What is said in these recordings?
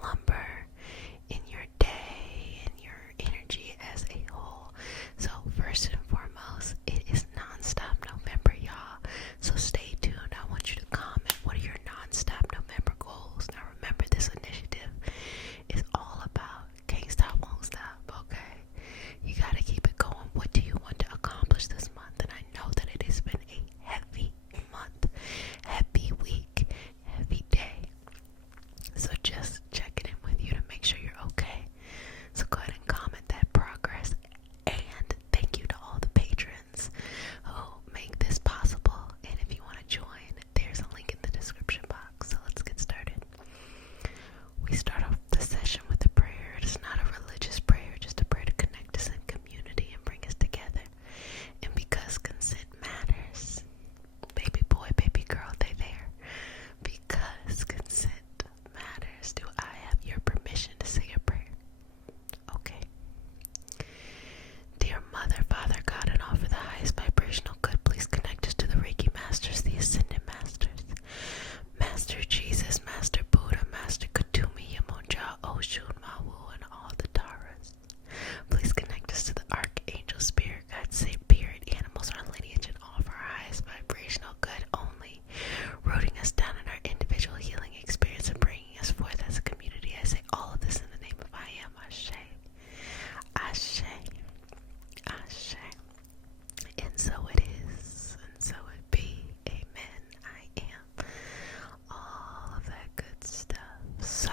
slumber, in your day, in your energy as a whole. So first and foremost, it is non-stop November, y'all. So stay tuned. I want you to comment, what are your non-stop November goals? Now remember, this initiative is all about can't stop, won't stop, okay? You gotta keep it going. What do you want to accomplish this month? And I know that it has been a heavy month, heavy week, heavy day. So just checking in with you to make sure you're okay. So go ahead and comment that progress. And thank you to all the patrons who make this possible. And if you want to join, there's a link in the description box. So let's get started. We start off the session with a prayer. It's not a religious prayer, just a prayer to connect us in community and bring us together. And because consent matters, baby boy, baby girl, they there. Because consent matters, do I have your permission to say a prayer? Okay. Dear Mother, Father, God, and all for the highest vibrational good, please connect us to the Reiki Masters, the Ascended Masters. Master Jesus, Master Buddha, Master Katumi, Yamonja, Oshun, Mawu, and all the Taras. Please connect us to the Archangel, Spirit, God, Spirit, animals, our lineage, and all for our highest vibrational good only, rooting us down in our individual healing experience and bringing us forth as a community. I say all of this in the name of I am, Ashe, Ashe, Ashe. And so it is, and so it be. Amen. I am. All of that good stuff. So,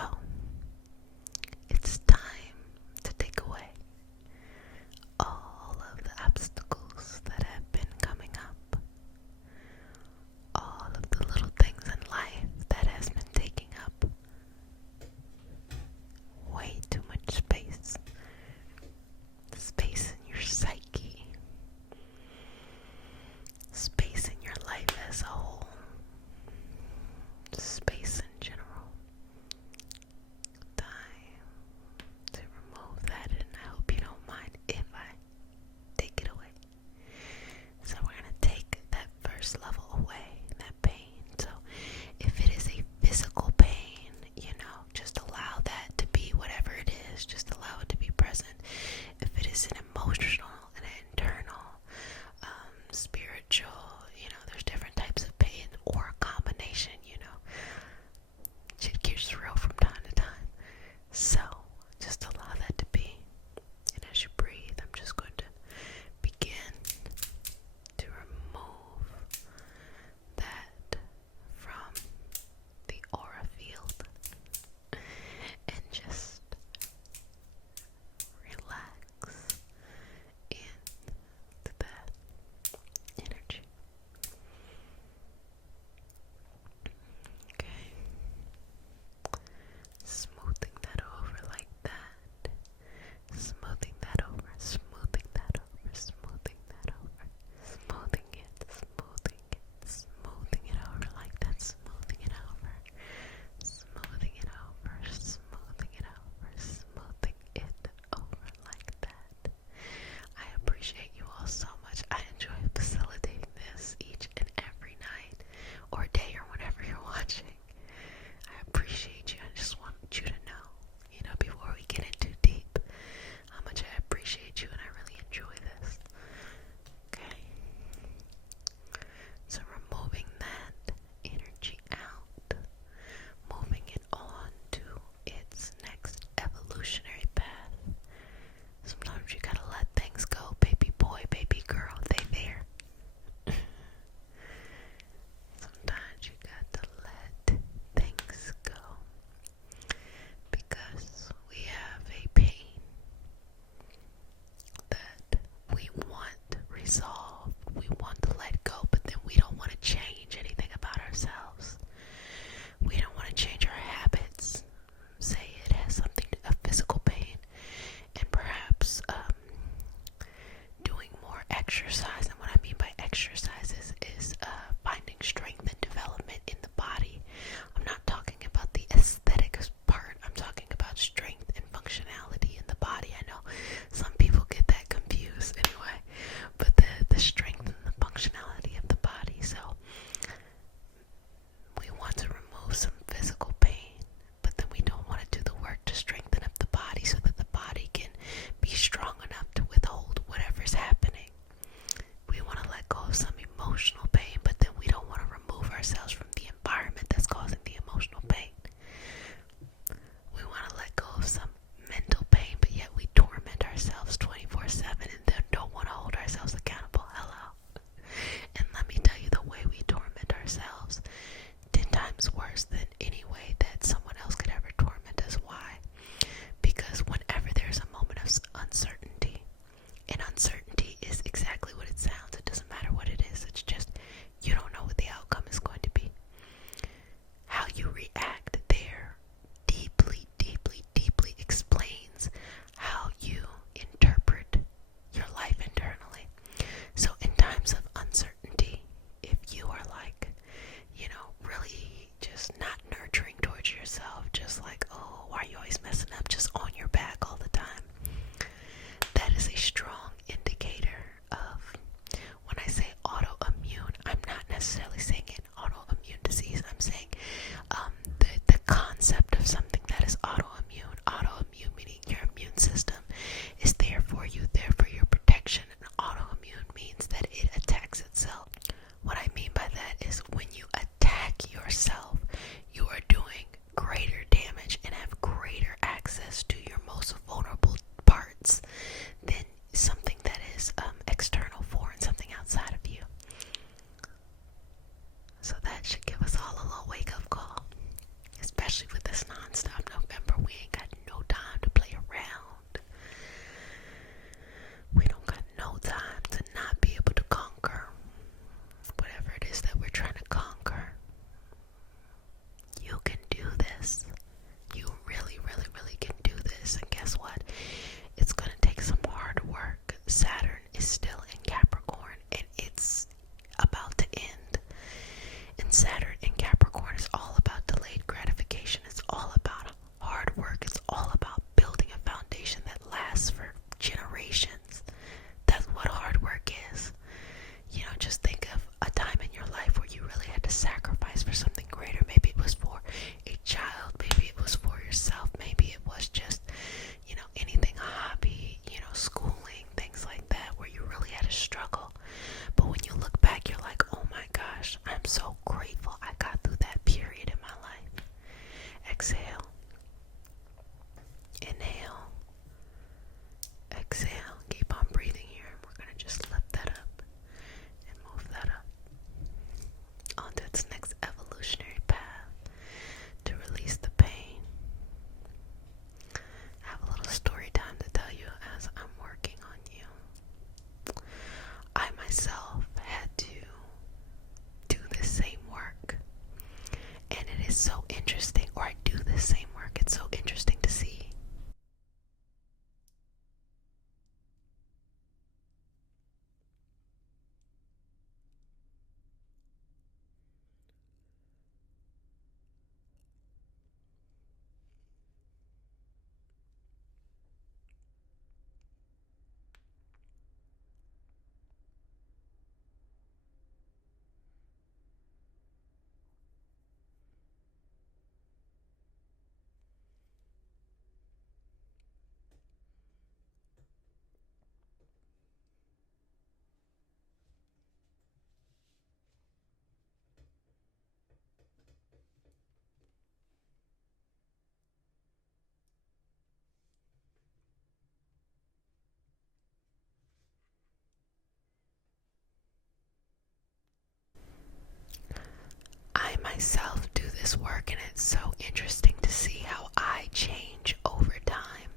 myself do this work, and it's so interesting to see how I change over time.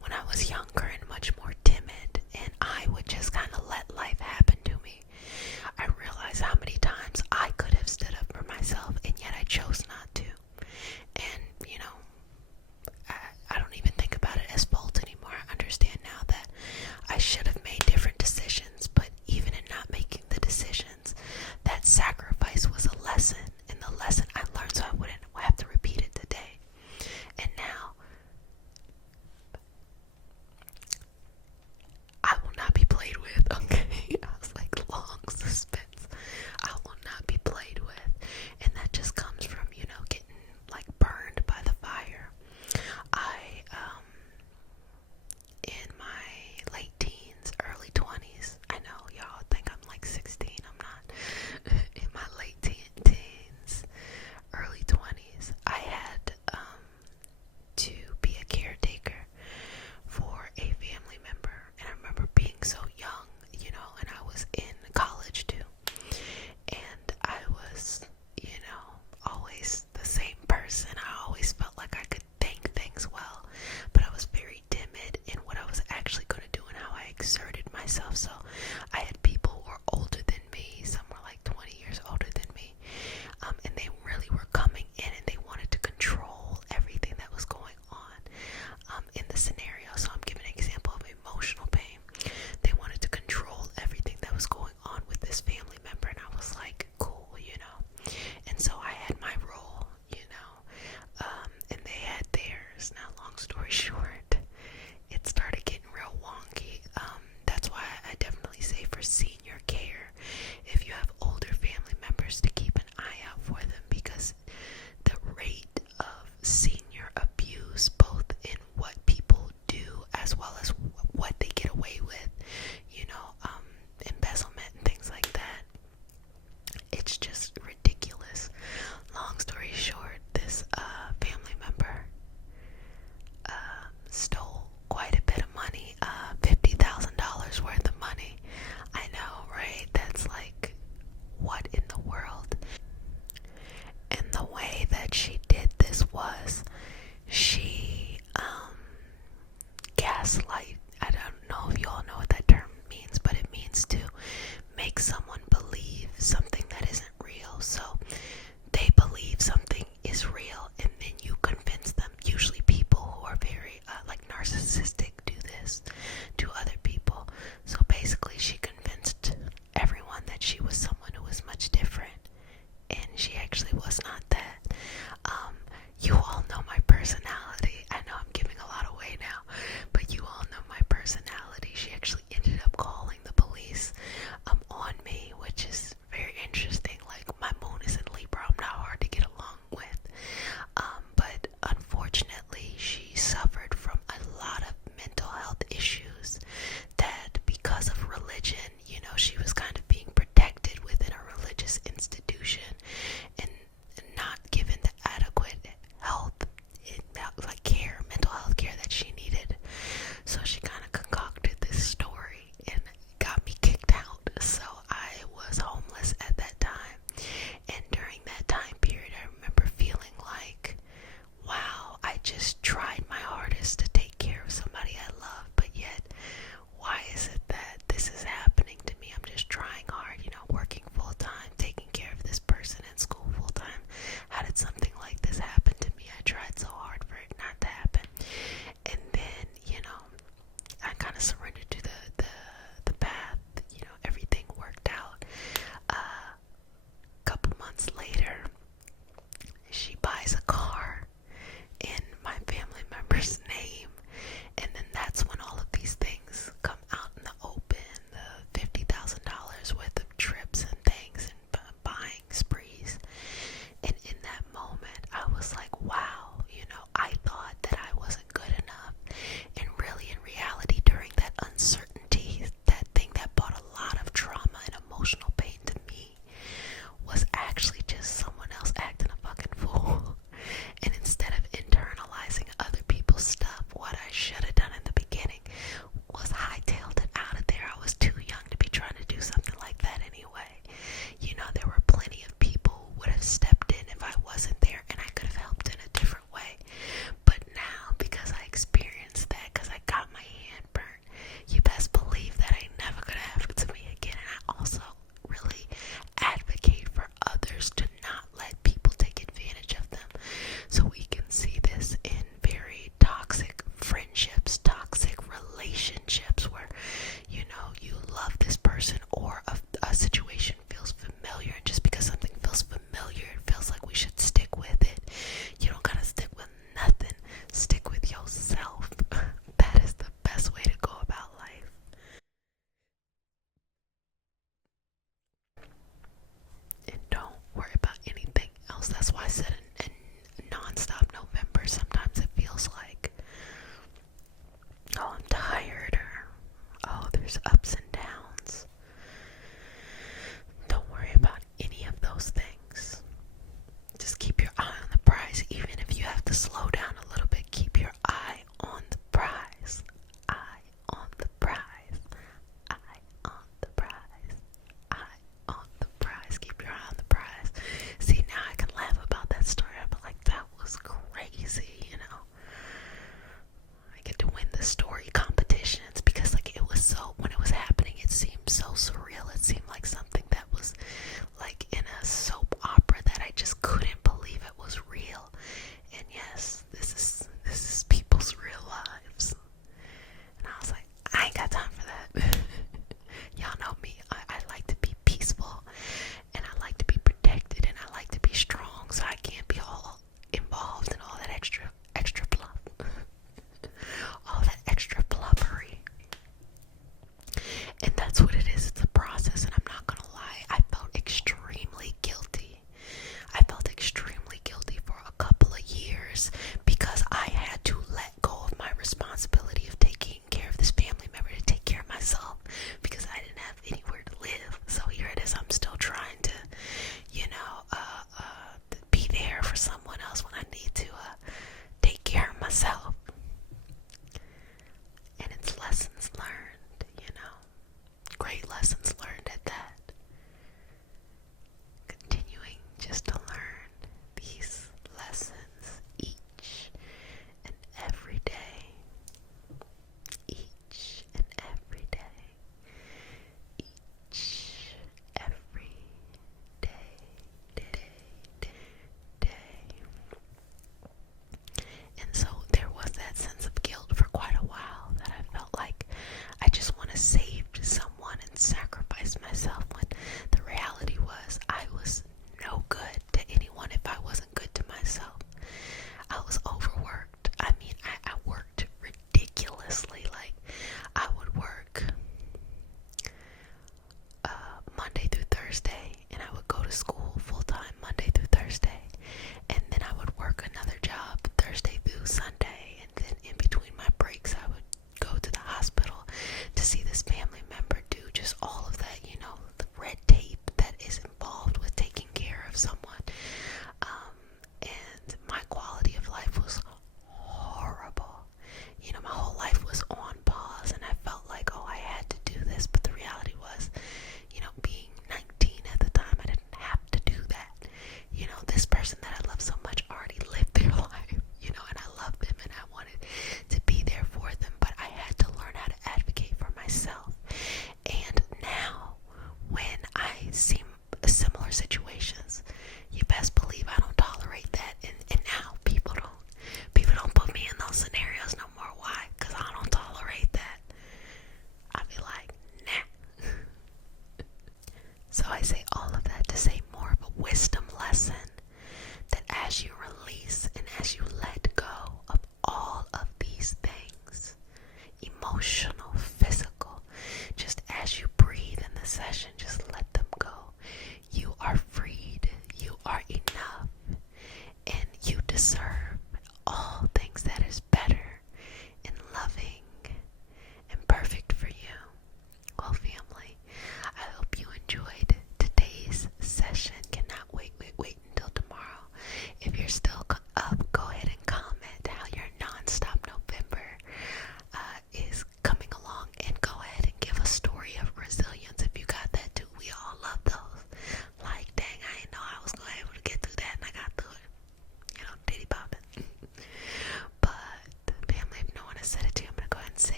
When I was younger and much more timid, and I would just kind of let life happen to me, I realized how many times I could have stood up for myself, and yet I chose not to. And, I don't even think about it as fault anymore. I understand now that I should have made different decisions, but even in not making the decisions, that sacrifice was a lesson, and the lesson I learned so I wouldn't have to repeat it today. And now,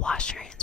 wash your hands